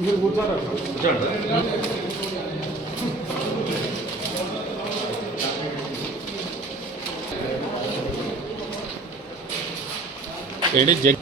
మీరు కూర్చోండి. ఏంటి జగ్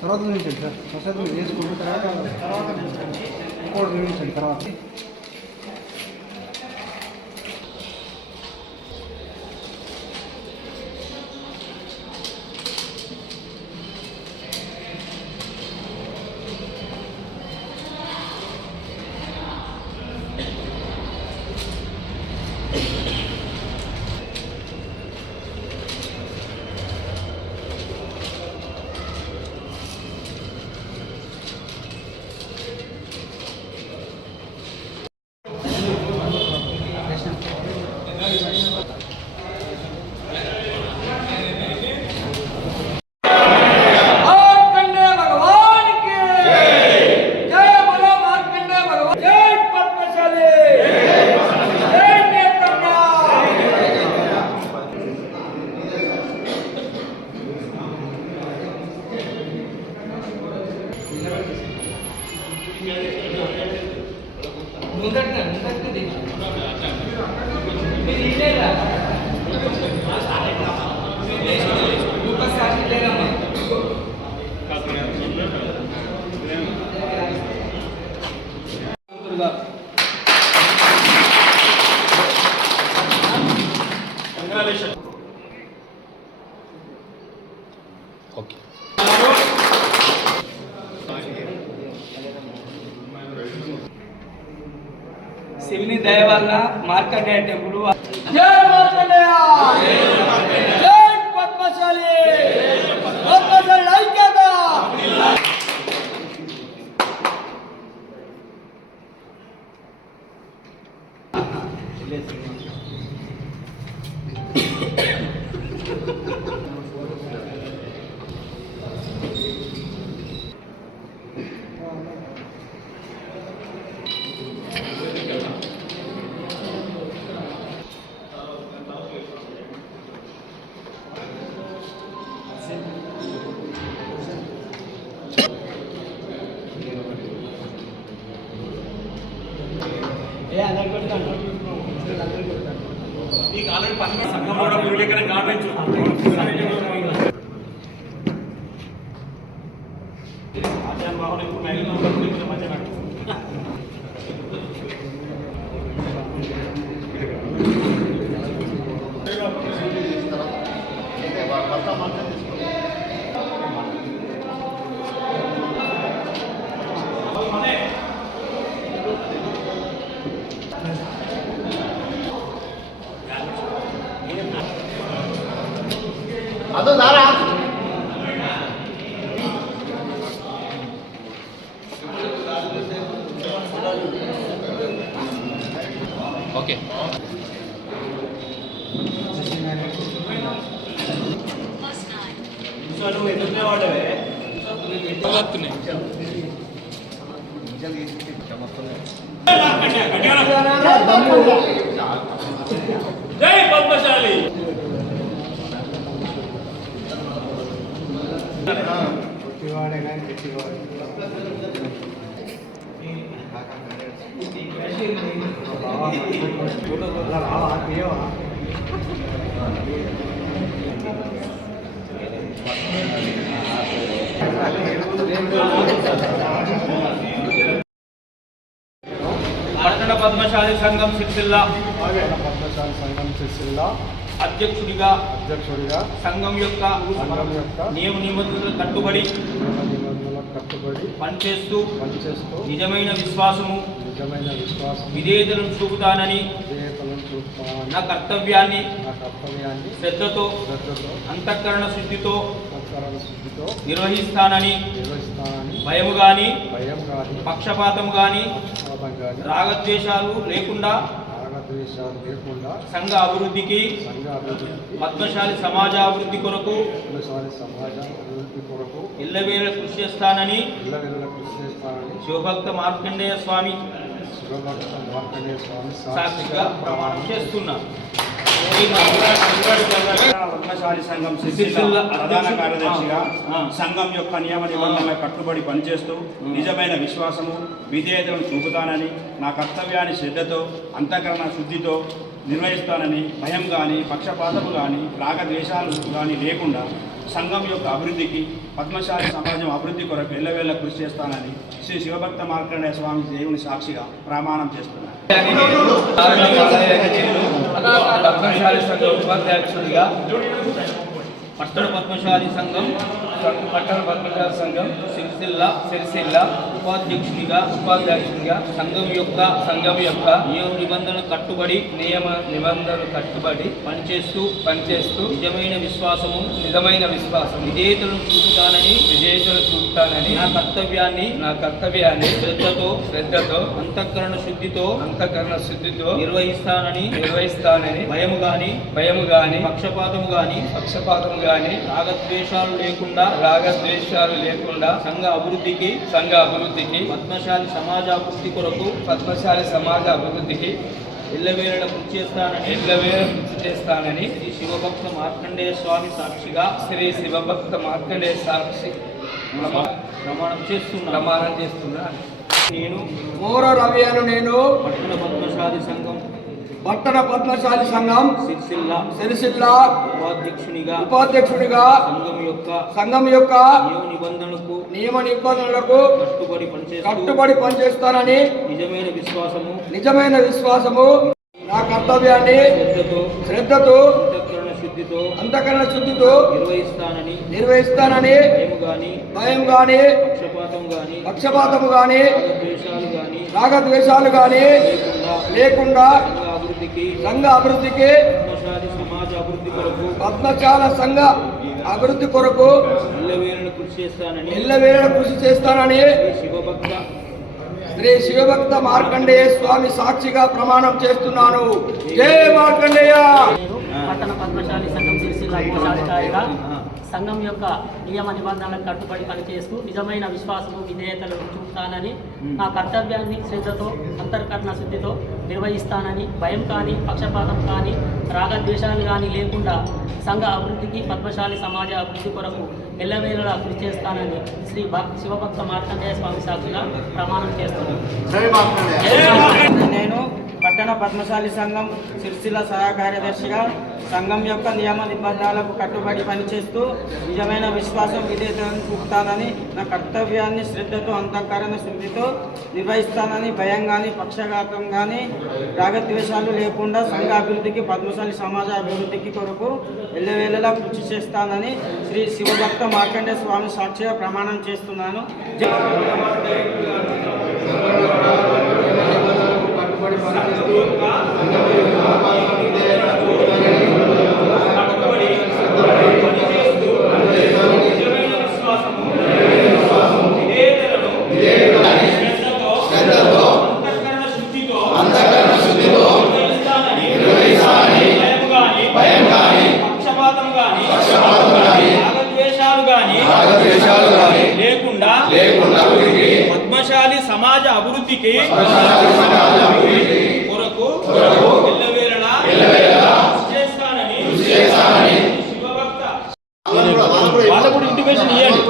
తర్వాత నిలిచండి సార్ ప్రసాద్ మీరు చేసుకుంటే తర్వాత నిలిచండి తర్వాత ఓకే శివుని దయ వల్ల మార్కండేయ టెంపుల్ జై మార్కండేయ జై పద్మశాలి పద్మశాలి ఐక్యత ఓకే జై పద్మశాలి. గట్టివాడే కానీ గట్టివాడే పట్టణ పద్మశాలి సంఘం సిరిసిల్ల పద్మశాలి సంఘం సిరిసిల్ల అధ్యక్షుడిగా సంఘం యొక్క నియమ నిబంధనలకు కట్టుబడి పనిచేస్తూ నిజమైన విశ్వాసము విధేయతలను చూపుతానని నా కర్తవ్యాన్ని శ్రద్ధతో అంతఃకరణ శుద్ధితో నిర్వహిస్తానని భయము గాని పక్షపాతం గాని రాగద్వేషాలు లేకుండా సంఘ అభివృద్ధికి పద్మశాలి సమాజాభివృద్ధి కొరకు ఎల్లవేళ కృషి చేస్తానని శివభక్త మార్కండేయ స్వామి సాక్షిగా ప్రమాణం చేస్తున్నా. పద్మశాలి సంఘం సిరిసిల్ల ప్రధాన కార్యదర్శిగా సంఘం యొక్క నియమ నిబంధనలకు కట్టుబడి పనిచేస్తూ నిజమైన విశ్వాసము విధేయతను చూపుతానని నా కర్తవ్యాన్ని శ్రద్ధతో అంతఃకరణ శుద్ధితో నిర్వహిస్తానని భయం కానీ పక్షపాతము కానీ రాగద్వేషాలు కానీ లేకుండా సంఘం యొక్క అభివృద్ధికి పద్మశాలి సమాజం అభివృద్ధి కొరకు ఎల్లవేళ కృషి చేస్తానని శ్రీ శివభక్త మార్కండేయ స్వామి దేవుని సాక్షిగా ప్రమాణం చేస్తున్నాను. పద్మశాలి సంఘం ఉపాధ్యక్షుడిగా పట్టణ పద్మశాలి సంఘం సిరిసిల్ల ఉపాధ్యక్షునిగా సంఘం యొక్క నియమ నిబంధనలు కట్టుబడి పనిచేస్తూ నిజమైన విశ్వాసము విధేయతలను చూపుతానని నా కర్తవ్యాన్ని శ్రద్ధతో అంతఃకరణ శుద్ధితో నిర్వహిస్తానని భయము గాని పక్షపాతము గాని రాగద్వేషాలు లేకుండా సంఘ అభివృద్ధికి పద్మశాలి సమాజాభివృద్ధికి ఎల్లవేళ కృషి చేస్తానని శ్రీ శివభక్త మార్కండేయ స్వామి సాక్షిగా ప్రమాణం చేస్తున్నా. నేను మోర రవి అను నేను పట్టణ పద్మశాలి సంఘం సిరిసిల్ల ఉపాధ్యక్షునిగా సంఘం యొక్క నియమ నిబంధనలకు కట్టుబడి పనిచేస్తానని నిజమైన విశ్వాసము నా కర్తవ్యాన్ని శ్రద్ధతో అంతఃకరణ శుద్ధితో నిర్వహిస్తానని భయం గాని పక్షపాతము గాని రాగద్వేషాలు గాని లేకుండా సంఘ అభివృద్ధికి పద్మశాల సంఘ అభివృద్ధి కొరకు ఎల్లవేళ కృషి చేస్తానని శ్రీ శివభక్త మార్కండేయ స్వామి సాక్షిగా ప్రమాణం చేస్తున్నాను. జై మార్కండేయ. పట్టణ పద్మశాలి సంఘం సిరిసిల్ల కోశాధికారిగా సంఘం యొక్క నియమ నిబంధనలకు కట్టుబడి పనిచేస్తూ నిజమైన విశ్వాసము విధేయతలను చూపుతానని నా కర్తవ్యాన్ని శ్రద్ధతో అంతఃకరణ శుద్ధితో నిర్వహిస్తానని భయం కానీ పక్షపాతం కానీ రాగద్వేషాలు కానీ లేకుండా సంఘ అభివృద్ధికి పద్మశాలి సమాజ అభివృద్ధి కొరకు ఎల్లవేళలా కృషి చేస్తానని శ్రీ శివభక్త మార్కండేయ స్వామి సాక్షిగా ప్రమాణం చేస్తున్నాను. నేను పట్టణ పద్మశాలి సంఘం సిరిసిల్ల సహాయ కార్యదర్శిగా సంఘం యొక్క నియమ నిబంధనలకు కట్టుబడి పనిచేస్తూ నిజమైన విశ్వాసం విధేయతను చూపుతానని నా కర్తవ్యాన్ని శ్రద్ధతో అంతఃకరణ శుద్ధితో నిర్వహిస్తానని భయం కానీ పక్షఘాతం కానీ రాగద్వేషాలు లేకుండా సంఘ అభివృద్ధికి పద్మశాలి సమాజ అభివృద్ధికి కొరకు ఎల్లవేళలా కృషి చేస్తానని శ్రీ శివభక్త మార్కండేయ స్వామి సాక్షిగా ప్రమాణం చేస్తున్నాను. లేకుండా పద్మశాలి సమాజ అభివృద్ధికి కొరకు ఎల్లవేళలా చేస్తానని శివభక్త వాళ్ళ కూడా ఇంటిమేషన్ ఇవ్వండి.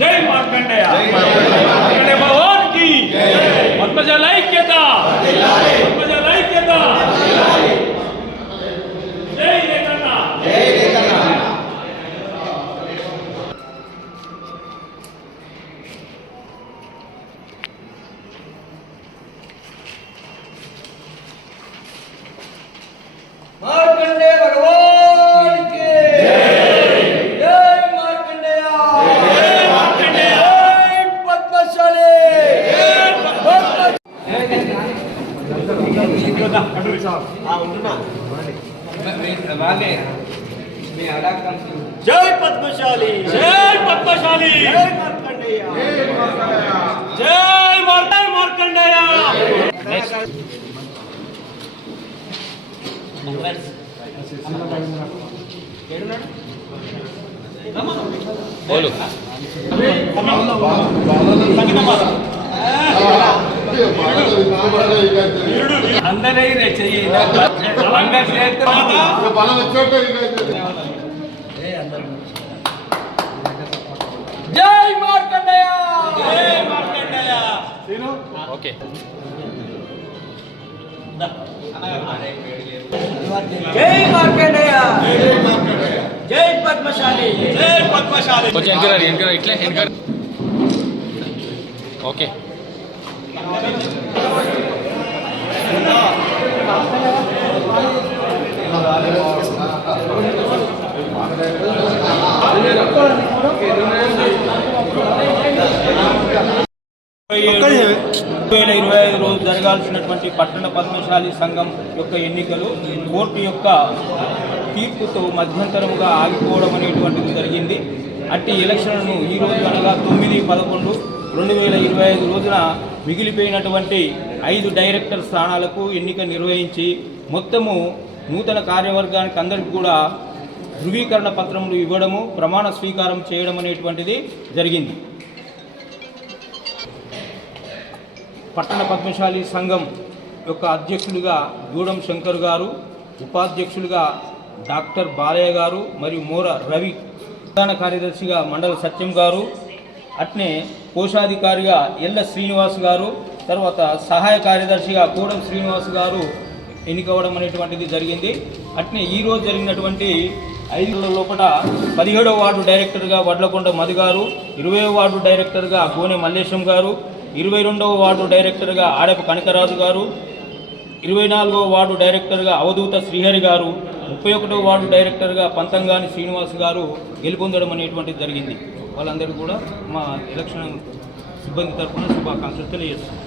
జై మార్కండేయ భగవాన్ కి పద్మశాలి ఐక్యత, పద్మశాలి ఐక్యత. జై రేతన్న. మార్కండేయ భగవాన్ కి జై మార్కండేయ, జై మార్కండేయ, జై పద్మశాలి, జై పద్మశాలి, జై పద్మశాలి, జై మార్కండేయ, జై మార్కండేయ. బోలు అందరూ చెయ్యి జై మార్కండేయ, జై మార్కండేయ. ఓకే. జై మార్కండేయ, జై పద్మశాలి, జై పద్మశాలి. కొంచెం వెనకాల ఇట్లా వెనకాల. ఓకే. రోజు జరగాల్సినటువంటి పట్టణ పద్మశాలి సంఘం యొక్క ఎన్నికలు కోర్టు యొక్క తీర్పుతో మధ్యంతరముగా ఆగిపోవడం అనేటువంటిది జరిగింది. అట్టి ఎలక్షన్లను ఈ రోజు అనగా 9/11/2025 రోజున మిగిలిపోయినటువంటి 5 డైరెక్టర్ స్థానాలకు ఎన్నిక నిర్వహించి మొత్తము నూతన కార్యవర్గానికి అందరికీ కూడా ధృవీకరణ పత్రములు ఇవ్వడము, ప్రమాణ స్వీకారం చేయడం అనేటువంటిది జరిగింది. పట్టణ పద్మశాలి సంఘం యొక్క అధ్యక్షులుగా గూడెం శంకర్ గారు, ఉపాధ్యక్షులుగా డాక్టర్ బాలయ్య గారు మరియు మోర రవి, ప్రధాన కార్యదర్శిగా మండల సత్యం గారు, అట్నే కోశాధికారిగా ఎల్ల శ్రీనివాస్ గారు, తర్వాత సహాయ కార్యదర్శిగా గూడెం శ్రీనివాస్ గారు ఎన్నికవడం అనేటువంటిది జరిగింది. అట్నే ఈరోజు జరిగినటువంటి 5 లోపల 17వ వార్డు డైరెక్టర్గా వడ్లకొండ మధు గారు, 20వ వార్డు డైరెక్టర్గా గోనె మల్లేశం గారు, 22వ వార్డు డైరెక్టర్గా ఆడపు కనకరాజు గారు, 24వ వార్డు డైరెక్టర్గా అవధూత శ్రీహరి గారు, 31వ వార్డు డైరెక్టర్గా పంతంగాని శ్రీనివాస్ గారు గెలుపొందడం అనేటువంటిది జరిగింది. వాళ్ళందరూ కూడా మా ఎలక్షన్ సిబ్బంది తరఫున శుభాకాంక్షలు తెలియజేస్తున్నాం.